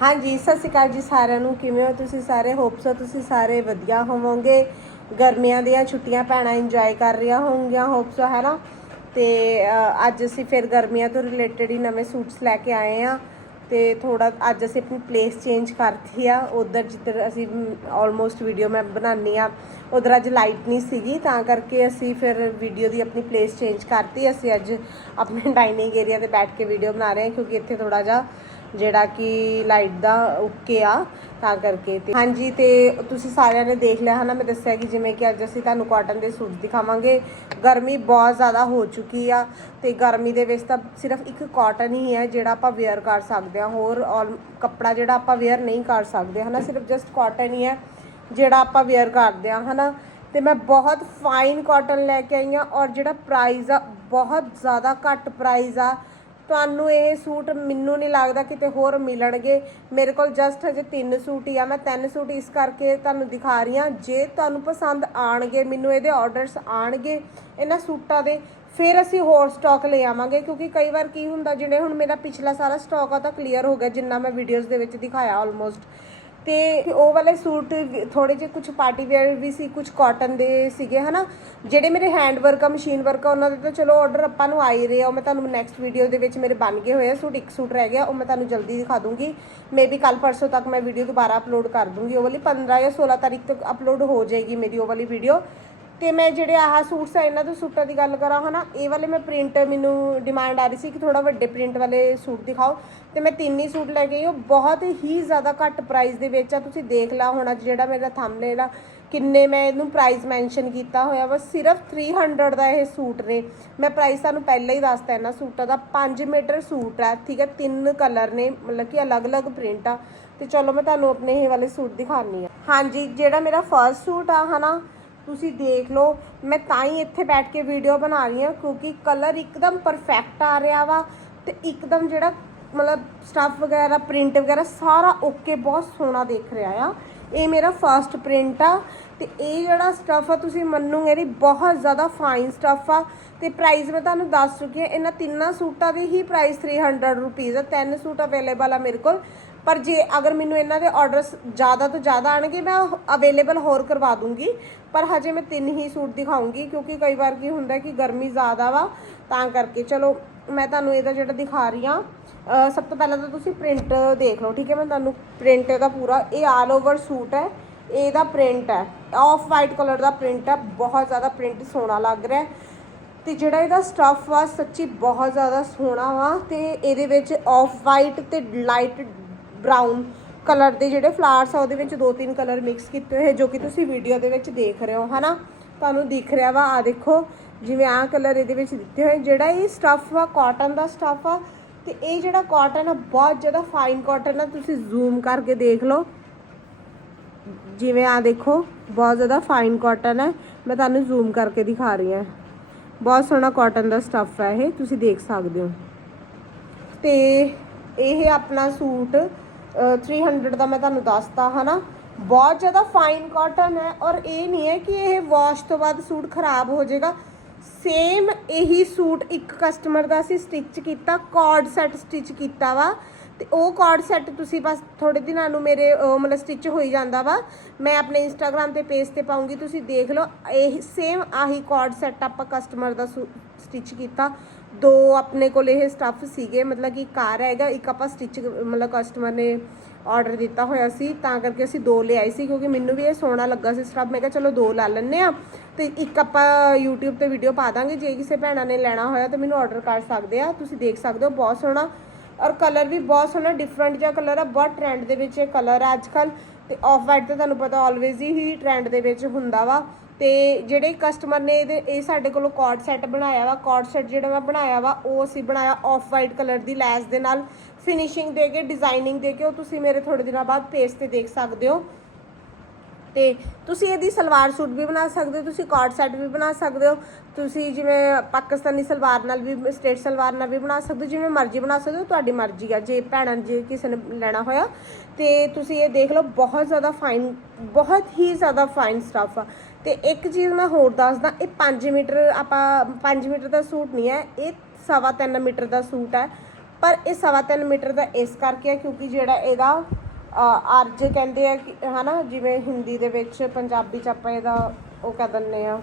ਹਾਂਜੀ, ਸਤਿ ਸ਼੍ਰੀ ਅਕਾਲ ਜੀ ਸਾਰਿਆਂ ਨੂੰ। ਕਿਵੇਂ ਹੋ ਤੁਸੀਂ ਸਾਰੇ? ਹੋਪਸ ਹੋ ਤੁਸੀਂ ਸਾਰੇ ਵਧੀਆ ਹੋਵੋਗੇ। ਗਰਮੀਆਂ ਦੀਆਂ ਛੁੱਟੀਆਂ ਭੈਣਾਂ ਇੰਜੋਏ ਕਰ ਰਹੀਆਂ ਹੋਣਗੀਆਂ ਹੋਪਸ ਹੈ ਨਾ? ਤੇ ਅੱਜ ਅਸੀਂ ਫਿਰ ਗਰਮੀਆਂ ਤੋਂ ਰਿਲੇਟਡ ਹੀ ਨਵੇਂ ਸੂਟਸ ਲੈ ਕੇ ਆਏ ਆ ਤੇ ਥੋੜਾ ਅੱਜ ਅਸੀਂ ਆਪਣੀ ਪਲੇਸ ਚੇਂਜ ਕਰਤੀ ਆ। ਉਧਰ ਜਿੱਧਰ ਅਸੀਂ ਆਲਮੋਸਟ ਵੀਡੀਓ ਮੈਂ ਬਣਾਉਣੀ ਆ ਉਧਰ ਅੱਜ ਲਾਈਟ ਨਹੀਂ ਸੀਗੀ, ਤਾਂ ਕਰਕੇ ਅਸੀਂ ਫਿਰ ਵੀਡੀਓ ਦੀ ਆਪਣੀ ਪਲੇਸ ਚੇਂਜ ਕਰਤੀ। ਅਸੀਂ ਅੱਜ ਆਪਣੇ ਡਾਈਨਿੰਗ ਏਰੀਆ ਤੇ ਬੈਠ ਕੇ ਵੀਡੀਓ ਬਣਾ ਰਹੇ ਹਾਂ, ਕਿਉਂਕਿ ਇੱਥੇ ਥੋੜਾ ਜਿਹਾ ਜਿਹੜਾ ਕਿ ਲਾਈਟ ਦਾ ਓਕੇ ਆ, ਤਾਂ ਕਰਕੇ ਤੇ ਹਾਂਜੀ, ਤੇ ਤੁਸੀਂ ਸਾਰਿਆਂ ਨੇ ਦੇਖ ਲਿਆ ਹਨਾ, ਮੈਂ ਦੱਸਿਆ ਕਿ ਜਿਵੇਂ ਕਿ ਅੱਜ ਅਸੀਂ ਤੁਹਾਨੂੰ ਕਾਟਨ ਦੇ ਸੂਟ ਦਿਖਾਵਾਂਗੇ। ਗਰਮੀ ਬਹੁਤ ਜ਼ਿਆਦਾ ਹੋ ਚੁੱਕੀ ਆ ਤੇ ਗਰਮੀ ਦੇ ਵਿੱਚ ਤਾਂ ਸਿਰਫ ਇੱਕ ਕਾਟਨ ਹੀ ਹੈ ਜਿਹੜਾ ਆਪਾਂ ਵੇਅਰ ਕਰ ਸਕਦੇ ਹਾਂ ਹੋਰ ਆਲ ਕੱਪੜਾ ਜਿਹੜਾ ਆਪਾਂ ਵੇਅਰ ਨਹੀਂ ਕਰ ਸਕਦੇ ਹਨਾ, ਸਿਰਫ ਜਸਟ ਕਾਟਨ ਹੀ ਹੈ ਜਿਹੜਾ ਆਪਾਂ ਵੇਅਰ ਕਰਦੇ ਹਾਂ ਹਨਾ। ਤੇ ਮੈਂ ਬਹੁਤ ਫਾਈਨ ਕਾਟਨ ਲੈ ਕੇ ਆਈ ਹਾਂ ਔਰ ਜਿਹੜਾ ਪ੍ਰਾਈਸ ਆ ਬਹੁਤ ਜ਼ਿਆਦਾ ਘੱਟ ਪ੍ਰਾਈਸ ਆ। ਤੁਹਾਨੂੰ ਇਹ ਸੂਟ ਮੈਨੂੰ ਨਹੀਂ ਲੱਗਦਾ ਕਿਤੇ ਹੋਰ ਮਿਲਣਗੇ। ਮੇਰੇ ਕੋਲ ਜਸਟ ਹਜੇ ਤਿੰਨ ਸੂਟ ਹੀ ਆ। ਮੈਂ ਤਿੰਨ ਸੂਟ ਇਸ ਕਰਕੇ ਤੁਹਾਨੂੰ ਦਿਖਾ ਰਹੀ ਹਾਂ। ਜੇ ਤੁਹਾਨੂੰ ਪਸੰਦ ਆਣਗੇ, ਮੈਨੂੰ ਇਹਦੇ ਆਰਡਰਸ ਆਣਗੇ ਇਹਨਾਂ ਸੂਟਾਂ ਦੇ, ਫਿਰ ਅਸੀਂ ਹੋਰ ਸਟਾਕ ਲੈ ਆਵਾਂਗੇ। ਕਿਉਂਕਿ ਕਈ ਵਾਰ ਕੀ ਹੁੰਦਾ, ਜਿਹੜੇ ਹੁਣ ਮੇਰਾ ਪਿਛਲਾ ਸਾਰਾ ਸਟਾਕ ਆ ਤਾਂ ਕਲੀਅਰ ਹੋ ਗਿਆ, ਜਿੰਨਾ ਮੈਂ ਵੀਡੀਓਜ਼ ਦੇ ਵਿੱਚ ਦਿਖਾਇਆ ਆਲਮੋਸਟ ਤੇ ਉਹ ਵਾਲੇ ਸੂਟ ਥੋੜੇ ਜਿਹੇ ਕੁਝ ਪਾਰਟੀ ਵੇਅਰ ਵੀ ਸੀ ਕੁਝ ਕਾਟਨ ਦੇ ਸੀਗੇ, ਹਨਾ? ਜਿਹੜੇ ਮੇਰੇ ਹੈਂਡ ਵਰਕ ਆ ਮਸ਼ੀਨ ਵਰਕ ਆ ਉਹਨਾਂ ਦੇ ਤਾਂ ਚਲੋ ਆਰਡਰ ਆਪਾਂ ਨੂੰ ਆ ਹੀ ਰਹੇ ਆ, ਉਹ ਮੈਂ ਤੁਹਾਨੂੰ ਨੈਕਸਟ ਵੀਡੀਓ ਦੇ ਵਿੱਚ ਮੇਰੇ ਬਣ ਗਏ ਹੋਏ ਆ ਸੂਟ, ਇੱਕ ਸੂਟ ਰਹਿ ਗਿਆ, ਉਹ ਮੈਂ ਤੁਹਾਨੂੰ ਜਲਦੀ ਦਿਖਾ ਦੂੰਗੀ। ਮੇਬੀ ਕੱਲ ਪਰਸੋਂ ਤੱਕ ਮੈਂ ਵੀਡੀਓ ਦੁਬਾਰਾ ਅਪਲੋਡ ਕਰ ਦੂੰਗੀ, ਉਹ ਵਾਲੀ 15 ਜਾਂ 16 ਤਾਰੀਖ ਤੱਕ ਅਪਲੋਡ ਹੋ ਜਾਏਗੀ ਮੇਰੀ ਉਹ ਵਾਲੀ ਵੀਡੀਓ ਤੇ ਮੈਂ ਜਿਹੜੇ ਆਹ ਸੂਟਸ ਆ, ਇਹਨਾਂ ਦੇ ਸੂਟਾਂ ਦੀ ਗੱਲ ਕਰਾਂ, ਹਨਾ, ਇਹ ਵਾਲੇ ਮੈਂ ਪ੍ਰਿੰਟ ਮੈਨੂੰ ਡਿਮਾਂਡ ਆ ਰਹੀ ਸੀ ਕਿ ਥੋੜਾ ਵੱਡੇ ਪ੍ਰਿੰਟ ਵਾਲੇ ਸੂਟ ਦਿਖਾਓ। ਤੇ ਮੈਂ ਤਿੰਨ ਹੀ ਸੂਟ ਲੈ ਗਈ ਉਹ ਬਹੁਤ ਹੀ ਜ਼ਿਆਦਾ ਘੱਟ ਪ੍ਰਾਈਸ ਦੇ ਵਿੱਚ ਆ, ਤੁਸੀਂ ਦੇਖ ਲਾ ਹੋਣਾ ਜਿਹੜਾ ਮੇਰਾ ਥੰਬਨੇਲ ਆ, ਕਿੰਨੇ ਮੈਂ ਇਹਨੂੰ ਪ੍ਰਾਈਸ ਮੈਂਸ਼ਨ ਕੀਤਾ ਹੋਇਆ ਵਾ, ਸਿਰਫ 300 ਦਾ ਇਹ ਸੂਟ ਨੇ। ਮੈਂ ਪ੍ਰਾਈਸ ਤੁਹਾਨੂੰ ਪਹਿਲਾਂ ਹੀ ਦੱਸਤਾ ਇਹਨਾਂ ਸੂਟਾਂ ਦਾ 5 ਮੀਟਰ ਸੂਟ ਆ, ਠੀਕ ਹੈ, ਤਿੰਨ ਕਲਰ ਨੇ, ਮਤਲਬ ਕਿ ਅਲੱਗ-ਅਲੱਗ ਪ੍ਰਿੰਟ ਆ। ਤੇ ਚਲੋ ਮੈਂ ਤੁਹਾਨੂੰ ਆਪਣੇ ਇਹ ਵਾਲੇ ਸੂਟ ਦਿਖਾਉਣੀ ਆ ਹਾਂਜੀ, ਜਿਹੜਾ ਮੇਰਾ ਫਰਸਟ ਸੂਟ ਆ, ਹਨਾ ਤੁਸੀਂ ਦੇਖ ਲਓ। ਮੈਂ ਤਾਂ ਹੀ ਇੱਥੇ ਬੈਠ ਕੇ ਵੀਡੀਓ ਬਣਾ ਰਹੀ ਹਾਂ ਕਿਉਂਕਿ ਕਲਰ ਇੱਕਦਮ ਪਰਫੈਕਟ ਆ ਰਿਹਾ ਵਾ ਤੇ ਇੱਕਦਮ ਜਿਹੜਾ ਮਤਲਬ ਸਟੱਫ ਵਗੈਰਾ ਪ੍ਰਿੰਟ ਵਗੈਰਾ ਸਾਰਾ ਓਕੇ ਬਹੁਤ ਸੋਹਣਾ ਦੇਖ ਰਿਹਾ ਆ। ਇਹ ਮੇਰਾ ਫਰਸਟ ਪ੍ਰਿੰਟ ਆ ਤੇ ਇਹ ਜਿਹੜਾ ਸਟੱਫ ਆ ਤੁਸੀਂ ਮੰਨੋਗੇ ਇਹਦੀ ਬਹੁਤ ਜ਼ਿਆਦਾ ਫਾਈਨ ਸਟੱਫ ਆ। ਤੇ ਪ੍ਰਾਈਸ ਮੈਂ ਤੁਹਾਨੂੰ ਦੱਸ ਚੁੱਕੀ ਹਾਂ, ਇਹਨਾਂ ਤਿੰਨਾਂ ਸੂਟਾਂ ਦੀ ਹੀ ਪ੍ਰਾਈਸ 300 ਰੁਪਈਸ ਆ। ਤਿੰਨ ਸੂਟ ਅਵੇਲੇਬਲ ਆ ਮੇਰੇ ਕੋਲ। ਪਰ ਜੇ ਅਗਰ ਮੈਨੂੰ ਇਹਨਾਂ ਦੇ ਆਰਡਰਸ ਜ਼ਿਆਦਾ ਤੋਂ ਜ਼ਿਆਦਾ ਆਣਗੇ ਮੈਂ ਅਵੇਲੇਬਲ ਹੋਰ ਕਰਵਾ ਦੂੰਗੀ। ਪਰ ਹਜੇ ਮੈਂ ਤਿੰਨ ਹੀ ਸੂਟ ਦਿਖਾਉਂਗੀ, ਕਿਉਂਕਿ ਕਈ ਵਾਰ ਕੀ ਹੁੰਦਾ ਕਿ ਗਰਮੀ ਜ਼ਿਆਦਾ ਵਾ, ਤਾਂ ਕਰਕੇ। ਚਲੋ, ਮੈਂ ਤੁਹਾਨੂੰ ਇਹਦਾ ਜਿਹੜਾ ਦਿਖਾ ਰਹੀ ਹਾਂ। ਸਭ ਤੋਂ ਪਹਿਲਾਂ ਤਾਂ ਤੁਸੀਂ ਪ੍ਰਿੰਟ ਦੇਖ ਲਓ, ਠੀਕ ਹੈ? ਮੈਂ ਤੁਹਾਨੂੰ ਪ੍ਰਿੰਟ ਇਹਦਾ ਪੂਰਾ, ਇਹ ਆਲ ਓਵਰ ਸੂਟ ਹੈ। ਇਹਦਾ ਪ੍ਰਿੰਟ ਹੈ। ਆਫ ਵਾਈਟ ਕਲਰ ਦਾ ਪ੍ਰਿੰਟ ਹੈ। ਬਹੁਤ ਜ਼ਿਆਦਾ ਪ੍ਰਿੰਟ ਸੋਹਣਾ ਲੱਗ ਰਿਹਾ ਹੈ। ਤੇ ਜਿਹੜਾ ਇਹਦਾ ਸਟੱਫ ਵਾ, ਸੱਚੀ ਬਹੁਤ ਜ਼ਿਆਦਾ ਸੋਹਣਾ ਵਾ। ਤੇ ਇਹਦੇ ਵਿੱਚ ਆਫ ਵਾਈਟ ਤੇ ਲਾਈਟ ਬਰਾਊਨ ਕਲਰ ਦੇ ਜਿਹੜੇ ਫਲਾਵਰਸ ਆ, ਉਹਦੇ ਵਿੱਚ ਦੋ ਤਿੰਨ ਕਲਰ ਮਿਕਸ ਕੀਤੇ ਹੋਏ, ਜੋ ਕਿ ਤੁਸੀਂ ਵੀਡੀਓ ਦੇ ਵਿੱਚ ਦੇਖ ਰਹੇ ਹੋ, ਹਨਾ? ਤੁਹਾਨੂੰ ਦਿਖ ਰਿਹਾ ਵਾ ਆ ਦੇਖੋ, ਜਿਵੇਂ ਆਹ ਕਲਰ ਇਹਦੇ ਵਿੱਚ ਦਿੱਤੇ ਹੋਏ। ਜਿਹੜਾ ਇਹ ਸਟੱਫ ਵਾ ਕਾਟਨ ਦਾ ਸਟੱਫ ਆ, ਤੇ ਇਹ ਜਿਹੜਾ ਕਾਟਨ ਆ, ਬਹੁਤ ਜ਼ਿਆਦਾ ਫਾਈਨ ਕਾਟਨ ਆ, ਤੁਸੀਂ ਜ਼ੂਮ ਕਰਕੇ ਦੇਖ ਲਓ। ਜਿਵੇਂ ਆ ਦੇਖੋ, ਬਹੁਤ ਜ਼ਿਆਦਾ ਫਾਈਨ ਕਾਟਨ ਹੈ ਮੈਂ ਤੁਹਾਨੂੰ ਜ਼ੂਮ ਕਰਕੇ ਦਿਖਾ ਰਹੀ ਹਾਂ। ਬਹੁਤ ਸੋਹਣਾ ਕਾਟਨ ਦਾ ਸਟੱਫ ਹੈ ਇਹ, ਤੁਸੀਂ ਦੇਖ ਸਕਦੇ ਹੋ। ਤੇ ਇਹ ਆਪਣਾ ਸੂਟ 300 ਦਾ ਮੈਂ ਤੁਹਾਨੂੰ ਦੱਸਤਾ, ਹਨਾ? ਬਹੁਤ ਜ਼ਿਆਦਾ ਫਾਈਨ ਕਾਟਨ ਹੈ ਔਰ ਇਹ ਨਹੀਂ ਹੈ ਕਿ ਇਹ ਵਾਸ਼ ਤੋਂ ਬਾਅਦ ਸੂਟ ਖਰਾਬ ਹੋ ਜਾਏਗਾ। ਸੇਮ ਇਹੀ ਸੂਟ ਇੱਕ ਕਸਟਮਰ ਦਾ ਅਸੀਂ ਸਟਿਚ ਕੀਤਾ ਕਾਰਡ ਸੈੱਟ ਸਟਿਚ ਕੀਤਾ ਵਾ। ਤੇ ਉਹ ਕਾਰਡ ਸੈੱਟ ਤੁਸੀਂ ਬਸ ਥੋੜੇ ਦਿਨਾਂ ਨੂੰ ਮੇਰੇ ਮਤਲਬ ਸਟਿਚ ਹੋਈ ਜਾਂਦਾ ਵਾ। ਮੈਂ ਆਪਣੇ ਇੰਸਟਾਗ੍ਰam ਤੇ ਪੇਜ ਤੇ ਪਾਉਂਗੀ, ਤੁਸੀਂ ਦੇਖ ਲਓ। ਇਹ ਸੇਮ ਆਹੀ ਕਾਰਡ ਸੈੱਟ ਆਪਾਂ ਕਸਟਮਰ ਦਾ ਸਟਿਚ ਕੀਤਾ। ਦੋ ਆਪਣੇ ਕੋਲ ਇਹ ਸਟੱਫ ਸੀਗੇ, ਮਤਲਬ ਕਿ ਕਾਰ ਹੈਗਾ, ਇੱਕ ਆਪਾਂ ਸਟਿਚ ਮਤਲਬ ਕਸਟਮਰ ਨੇ ਆਰਡਰ ਦਿੱਤਾ ਹੋਇਆ ਸੀ, ਤਾਂ ਕਰਕੇ ਅਸੀਂ ਦੋ ਲੈ ਆਏ ਸੀ, ਕਿਉਂਕਿ ਮੈਨੂੰ ਵੀ ਇਹ ਸੋਹਣਾ ਲੱਗਾ ਸੀ ਸਟੱਫ ਮੈਂ ਕਿਹਾ ਚਲੋ ਦੋ ਲਾ ਲੈਂਦੇ ਆ ਤੇ ਇੱਕ ਆਪਾਂ YouTube ਤੇ ਵੀਡੀਓ ਪਾ ਦਾਂਗੇ, ਜੇ ਕਿਸੇ ਭੈਣਾਂ ਨੇ ਲੈਣਾ ਹੋਇਆ ਤਾਂ ਮੈਨੂੰ ਆਰਡਰ ਕਰ ਸਕਦੇ ਆ, ਤੁਸੀਂ ਦੇਖ ਸਕਦੇ ਹੋ, ਬਹੁਤ ਸੋਹਣਾ, ਔਰ ਕਲਰ ਵੀ ਬਹੁਤ ਸੋਹਣਾ ਡਿਫਰੈਂਟ ਜਿਹਾ ਕਲਰ ਆ, ਬਹੁਤ ਟ੍ਰੈਂਡ ਦੇ ਵਿੱਚ ਇਹ ਕਲਰ ਆ ਅੱਜਕੱਲ ਤੇ ਆਫ ਵਾਈਟ ਤਾਂ ਤੁਹਾਨੂੰ ਪਤਾ ਆਲਵੇਜ਼ ਹੀ ਟ੍ਰੈਂਡ ਦੇ ਵਿੱਚ ਹੁੰਦਾ ਵਾ ਤੇ ਜਿਹੜੇ ਕਸਟਮਰ ਨੇ ਇਹਦੇ ਇਹ ਸਾਡੇ ਕੋਲੋਂ ਕਾਰਡ ਸੈੱਟ ਬਣਾਇਆ ਵਾ। ਕਾਰਡ ਸੈੱਟ ਜਿਹੜਾ ਮੈਂ ਬਣਾਇਆ ਵਾ, ਉਹ ਅਸੀਂ ਬਣਾਇਆ ਆਫ ਵਾਈਟ ਕਲਰ ਦੀ ਲੈਸ ਦੇ ਨਾਲ। ਫਿਨਿਸ਼ਿੰਗ ਦੇ ਕੇ ਡਿਜ਼ਾਈਨਿੰਗ ਦੇ ਕੇ ਉਹ ਤੁਸੀਂ ਮੇਰੇ ਥੋੜੇ ਦਿਨਾਂ ਬਾਅਦ ਪੇਜ ਤੇ ਦੇਖ ਸਕਦੇ ਹੋ। ਤੇ ਤੁਸੀਂ ਇਹਦੀ ਸਲਵਾਰ ਸੂਟ ਵੀ ਬਣਾ ਸਕਦੇ ਹੋ, ਤੁਸੀਂ ਕਾਰਡ ਸੈੱਟ ਵੀ ਬਣਾ ਸਕਦੇ ਹੋ। ਤੁਸੀਂ ਜਿਵੇਂ ਪਾਕਿਸਤਾਨੀ ਸਲਵਾਰ ਨਾਲ ਵੀ ਸਟੇਟ ਸਲਵਾਰ ਨਾਲ ਵੀ ਬਣਾ ਸਕਦੇ ਹੋ, ਜਿਵੇਂ ਮਰਜ਼ੀ ਬਣਾ ਸਕਦੇ ਹੋ, ਤੁਹਾਡੀ ਮਰਜ਼ੀ ਆ, ਜੇ ਭੈਣਾਂ ਜੇ ਕਿਸੇ ਨੇ ਲੈਣਾ ਹੋਇਆ। ਤੇ ਤੁਸੀਂ ਇਹ ਦੇਖ ਲਓ, ਬਹੁਤ ਜ਼ਿਆਦਾ ਫਾਈਨ ਬਹੁਤ ਹੀ ਜ਼ਿਆਦਾ ਫਾਈਨ ਸਟੱਫ ਆ। ਤੇ ਇੱਕ ਚੀਜ਼ ਮੈਂ ਹੋਰ ਦੱਸਦਾ ਇਹ 5 ਮੀਟਰ ਆਪਾਂ 5 ਮੀਟਰ ਦਾ ਸੂਟ ਨਹੀਂ ਹੈ ਇਹ ਸਵਾ 3 ਮੀਟਰ ਦਾ ਸੂਟ ਹੈ। ਪਰ ਇਹ ਸਵਾ ਤਿੰਨ ਮੀਟਰ ਦਾ ਇਸ ਕਰਕੇ ਹੈ ਕਿਉਂਕਿ ਜਿਹੜਾ ਇਹਦਾ ਅ, ਅਰਜ ਕਹਿੰਦੇ ਆ ਕਿ ਹਨਾ ਜਿਵੇਂ ਹਿੰਦੀ ਦੇ ਵਿੱਚ ਪੰਜਾਬੀ ਚ ਆਪਾਂ ਇਹਦਾ ਉਹ ਕਹਿ ਦਿੰਦੇ ਆ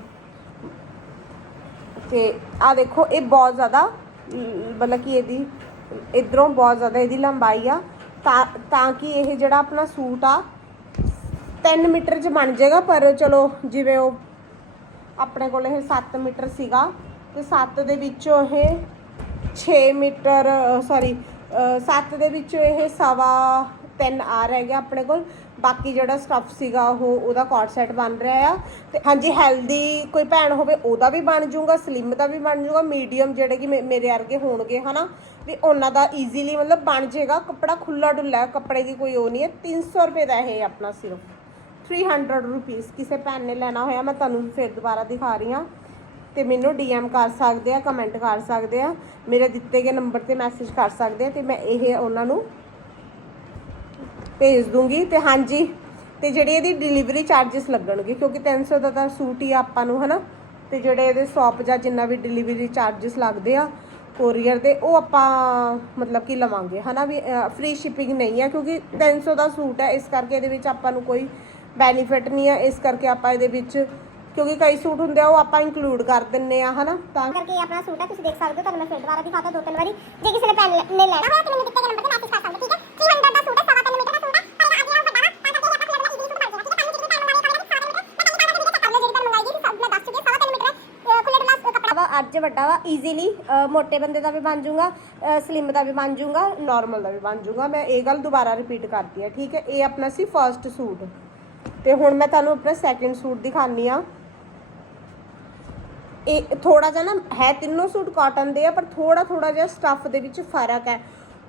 ਤੇ ਆ ਦੇਖੋ ਇਹ ਬਹੁਤ ਜ਼ਿਆਦਾ ਮਤਲਬ ਕਿ ਇਹਦੀ ਇਧਰੋਂ ਬਹੁਤ ਜ਼ਿਆਦਾ ਇਹਦੀ ਲੰਬਾਈ ਆ। ਤਾਂ ਤਾਂ ਕਿ ਇਹ ਜਿਹੜਾ ਆਪਣਾ ਸੂਟ ਆ 3 ਮੀਟਰ ਚ ਬਣ ਜਾਏਗਾ, ਪਰ ਚਲੋ ਜਿਵੇਂ ਉਹ ਆਪਣੇ ਕੋਲ ਇਹ 7 ਮੀਟਰ ਸੀਗਾ, ਤੇ 7 ਦੇ ਵਿੱਚੋਂ ਇਹ 6 ਮੀਟਰ ਸੌਰੀ 7 ਦੇ ਵਿੱਚੋਂ ਇਹ ਸਵਾ 3 ਆ ਰਹਿ ਗਿਆ ਆਪਣੇ ਕੋਲ। ਬਾਕੀ ਜਿਹੜਾ ਸਟਫ ਸੀਗਾ ਉਹ, ਉਹਦਾ ਕੋਟ ਸੈਟ ਬਣ ਰਿਹਾ ਆ। ਤੇ ਹਾਂਜੀ ਹੈਲਦੀ ਕੋਈ ਭੈਣ ਹੋਵੇ, ਉਹਦਾ ਵੀ ਬਣ ਜਾਊਗਾ ਸਲਿਮ ਦਾ ਵੀ ਬਣ ਜਾਊਗਾ ਮੀਡੀਅਮ ਜਿਹੜੇ ਕਿ ਮੇ- ਮੇਰੇ ਵਰਗੇ ਹੋਣਗੇ, ਹਨਾ? ਵੀ ਉਹਨਾਂ ਦਾ ਈਜ਼ੀਲੀ ਮਤਲਬ ਬਣ ਜਾਏਗਾ। ਕੱਪੜਾ ਖੁੱਲਾ ਡੁੱਲਾ ਕੱਪੜੇ ਦੀ ਕੋਈ ਉਹ ਨਹੀਂ ਹੈ। 300 ਰੁਪਏ ਦਾ ਇਹ ਆਪਣਾ ਸਿਰਫ। 300 ਰੁਪੀਸ ਕਿਸੇ ਭੈਣ ਨੇ ਲੈਣਾ ਹੋਇਆ, ਮੈਂ ਤੁਹਾਨੂੰ ਫਿਰ ਦੁਬਾਰਾ ਦਿਖਾ ਰਹੀ ਹਾਂ। ਤੇ ਮੈਨੂੰ ਡੀ ਡੀਐਮ ਕਰ ਸਕਦੇ ਆ ਕਮੈਂਟ ਕਰ ਸਕਦੇ ਆ, ਮੇਰੇ ਦਿੱਤੇ ਗਏ ਨੰਬਰ ਤੇ ਮੈਸੇਜ ਕਰ ਸਕਦੇ ਆ, ਤੇ ਮੈਂ ਇਹ ਉਹਨਾਂ ਨੂੰ ਭੇਜ ਦੂੰਗੀ। ਤੇ ਹਾਂਜੀ, ਤੇ ਜਿਹੜੇ ਇਹਦੀ ਡਿਲੀਵਰੀ ਚਾਰजेस ਲੱਗਣਗੇ, ਕਿਉਂਕਿ 300 ਦਾ ਤਾਂ ਸੂਟ ਹੀ ਆਪਾਂ ਨੂੰ, ਹਨਾ? ਤੇ ਜਿਹੜੇ ਇਹਦੇ ਸੌਪ ਜਾਂ ਜਿੰਨਾ ਵੀ ਡਿਲੀਵਰੀ ਚਾਰजेस ਲੱਗਦੇ ਆ ਕੋਰੀਅਰ ਦੇ, ਉਹ ਆਪਾਂ ਮਤਲਬ ਕਿ ਲਵਾਂਗੇ, ਹਨਾ? ਵੀ ਫ੍ਰੀ ਸ਼ਿਪਿੰਗ ਨਹੀਂ ਹੈ ਕਿਉਂਕਿ 300 ਦਾ ਸੂਟ ਹੈ ਇਸ ਕਰਕੇ ਇਹਦੇ ਵਿੱਚ ਆਪਾਂ ਨੂੰ ਕੋਈ ਬੈਨੀਫਿਟ ਨਹੀਂ ਆ ਇਸ ਕਰਕੇ ਆਪਾਂ ਇਹਦੇ ਵਿੱਚ ਕਿਉਂਕਿ ਕਈ ਸੂਟ ਹੁੰਦੇ ਆ ਉਹ ਆਪਾਂ ਇੰਕਲੂਡ ਕਰ ਦਿੰਨੇ ਆ ਹਨਾ? ਤਾਂ ਕਰਕੇ ਆਪਣਾ ਸੂਟ ਹੈ ਤੁਸੀਂ ਦੇਖ ਸਕਦੇ ਹੋ ਤੁਹਾਨੂੰ ਮੈਂ ਫਿਰ ਦੁਬਾਰਾ ਦਿਖਾਤਾ ਦੋ ਤਿੰਨ ਵਾਰੀ। ਜੇ ਕਿਸੇ ਨੇ ਪੈਨ ਨੇ ਲੈਣਾ ਹੋਇਆ ਤਾਂ ਮੈਨੂੰ ਦਿੱਤੇ ਗਏ ਨੰਬਰ ਤੇ ਮੈਸੇਜ ਕਰ ਸਕਦੇ ਠੀਕ ਹੈ? 300 ਦਾ ਸੂਟ ਹੈ ਸਵਾ ਤਿੰਨ ਮੀਟਰ ਦਾ ਸੂਟ ਹੈ ਪਰ ਇਹਦਾ ਅੱਗੇ ਵੱਡਾ ਵਾ ਤਾਂ ਕਰਕੇ ਆਪਾਂ ਫਿਰ ਈਜ਼ੀ ਸੂਟ ਬਣ ਜਾਏਗਾ ਠੀਕ ਹੈ? ਜਿਹੜੀ ਜਿਹੜੀ ਅੱਜ ਵੱਡਾ ਵਾ ਈਜ਼ੀਲੀ ਮੋਟੇ ਬੰਦੇ ਦਾ ਵੀ ਬਣ ਜਾਊਗਾ ਸਲਿਮ ਦਾ ਵੀ ਬਣ ਜਾਊਗਾ ਨਾਰਮਲ ਦਾ ਵੀ ਬਣ ਜਾਊਗਾ ਮੈਂ ਇਹ ਗੱਲ ਦੁਬਾਰਾ ਰਿਪੀਟ ਕਰਤੀ ਆ ਠੀਕ ਹੈ? ਇਹ ਆਪਣਾ ਸੀ ਫਰਸਟ ਸੂਟ। ਤੇ ਹੁਣ ਮੈਂ ਤੁਹਾਨੂੰ ਆਪਣਾ ਸੈਕਿੰਡ ਸੂਟ ਦਿਖਾਨੀ ਆ। ਇਹ ਥੋੜਾ ਜਿਹਾ ਨਾ ਹੈ ਤਿੰਨੋਂ ਸੂਟ ਕਾਟਨ ਦੇ ਆ, ਪਰ ਥੋੜਾ ਥੋੜਾ ਜਿਹਾ ਸਟੱਫ ਦੇ ਵਿੱਚ ਫ਼ਰਕ ਹੈ।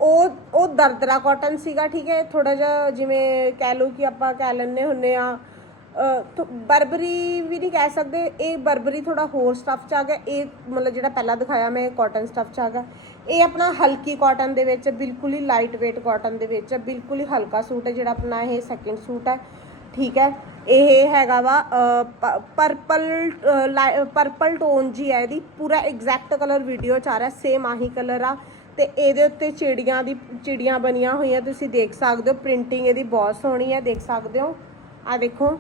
ਉਹ ਉਹ ਦਰਦਰਾ ਕਾਟਨ ਸੀਗਾ, ਠੀਕ ਹੈ? ਥੋੜਾ ਜਿਹਾ ਜਿਵੇਂ ਕਹਿ ਲਓ ਕਿ ਆਪਾਂ ਕਹਿ ਲੈਂਦੇ ਹੁੰਨੇ ਆ ਬਰਬਰੀ ਵੀ ਨਹੀਂ ਕਹਿ ਸਕਦੇ। ਇਹ ਬਰਬਰੀ ਥੋੜਾ ਹੋਰ ਸਟੱਫ ਚ ਆ ਗਿਆ। ਇਹ ਮਤਲਬ ਜਿਹੜਾ ਪਹਿਲਾਂ ਦਿਖਾਇਆ ਮੈਂ ਕਾਟਨ ਸਟੱਫ ਚ ਆ ਗਿਆ। ਇਹ ਆਪਣਾ ਹਲਕੀ ਕਾਟਨ ਦੇ ਵਿੱਚ, ਬਿਲਕੁਲ ਹੀ ਲਾਈਟ weight ਕਾਟਨ ਦੇ ਵਿੱਚ, ਬਿਲਕੁਲ ਹੀ ਹਲਕਾ ਸੂਟ ਹੈ ਜਿਹੜਾ ਆਪਣਾ ਇਹ ਸੈਕਿੰਡ ਸੂਟ ਹੈ। ਠੀਕ ਹੈ। ਇਹ ਹੈਗਾ ਵਾ ਪਰਪਲ ਪਰਪਲ ਟੋਨ ਜੀ ਹੈ ਇਹਦੀ। ਪੂਰਾ ਐਗਜ਼ੈਕਟ ਕਲਰ ਵੀਡੀਓ ਚ ਆ ਰਿਹਾ ਸੇਮ ਆਹੀ ਕਲਰ ਆ। ਤੇ ਇਹਦੇ ਉੱਤੇ ਚਿੜੀਆਂ ਦੀ, ਚਿੜੀਆਂ ਬਣੀਆਂ ਹੋਈਆਂ, ਤੁਸੀਂ ਦੇਖ ਸਕਦੇ ਹੋ। ਪ੍ਰਿੰਟਿੰਗ ਇਹਦੀ ਬਹੁਤ ਸੋਹਣੀ ਹੈ, ਦੇਖ ਸਕਦੇ ਹੋ। ਆ ਦੇਖੋ।